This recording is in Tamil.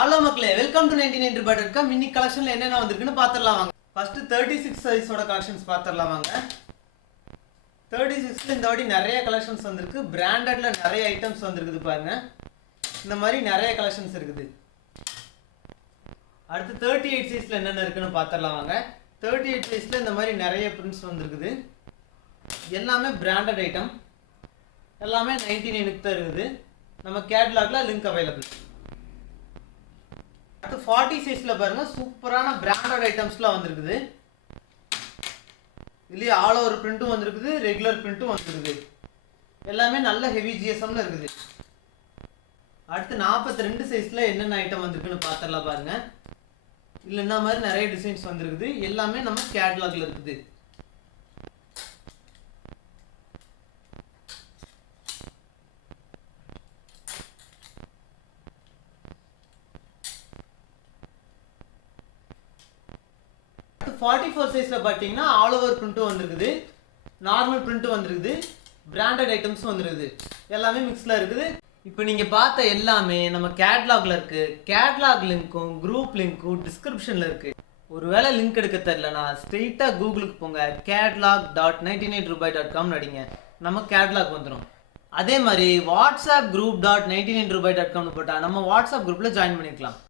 ஹலோ மக்களே, வெல்கம் டு 99 ரூபாய்.com. இன்னைக்கு கலெக்ஷன்ல என்னென்ன வந்திருக்குன்னு பாத்துறலாம் வாங்க. ஃபர்ஸ்ட் 36 சைஸோட கலெக்ஷன்ஸ் பாத்துறலாம் வாங்க. 36ல இந்த வாட்டி நிறைய கலெக்ஷன்ஸ் வந்திருக்கு. பிராண்டட்ல நிறைய ஐட்டம்ஸ் வந்திருக்குது பாருங்க. இந்த மாதிரி நிறைய கலெக்ஷன்ஸ் இருக்குது. அடுத்து 38 சைஸ்ல என்னென்ன இருக்குன்னு பாத்துறலாம் வாங்க. 38 சைஸ்ல இந்த மாதிரி நிறைய பிரிண்ட்ஸ் வந்திருக்குது. எல்லாமே பிராண்டட் ஐட்டம். எல்லாமே 99க்கு தான் இருக்குது. நம்ம கேட்டலாக்ல லிங்க் அவைலபிள். அடுத்து 40 சைஸ்ல பாருங்க, சூப்பரான பிராண்டட் ஐட்டம்ஸ்லாம் வந்திருக்குது. இதுலயே ஆல் ஓவர் பிரிண்ட்டும் வந்திருக்குது, ரெகுலர் பிரிண்ட்டும் வந்திருக்குது. எல்லாமே நல்ல ஹெவி ஜிஎஸ்எம்ல இருக்குது. அடுத்து 42 சைஸ்ல என்னென்ன ஐட்டம் வந்திருக்குன்னு பாத்திரலாம் பாருங்க. இதுல இந்த மாதிரி நிறைய டிசைன்ஸ் வந்திருக்குது. எல்லாமே நம்ம கேட்டலாக்ல இருக்குது. அடுத்து 44 சைஸ்ல பாத்தீங்கன்னா ஆல் ஓவர் பிரிண்ட்டும் வந்திருக்குது, நார்மல் பிரிண்ட்டும் வந்திருக்குது, பிராண்டட் ஐட்டம்ஸும் வந்திருக்குது. எல்லாமே மிக்ஸ்ல இருக்குது. இப்போ நீங்க பார்த்த எல்லாமே நம்ம கேட்டலாக்ல இருக்கு. கேட்டலாக் லிங்க்கும் குரூப் லிங்க்கும் டிஸ்கிரிப்ஷன்ல இருக்கு. ஒருவேளை லிங்க் எடுக்க தெரியலனா ஸ்ட்ரெயிட்டா கூகுளுக்கு போங்க, catalog.99 ரூபாய்.com அடிங்க, நம்ம கேட்டலாக் வந்துடும். அதே மாதிரி வாட்ஸ்அப் group.99 ரூபாய்.com போட்டா நம்ம வாட்ஸ்அப் குரூப்ல ஜாயின் பண்ணிக்கலாம்.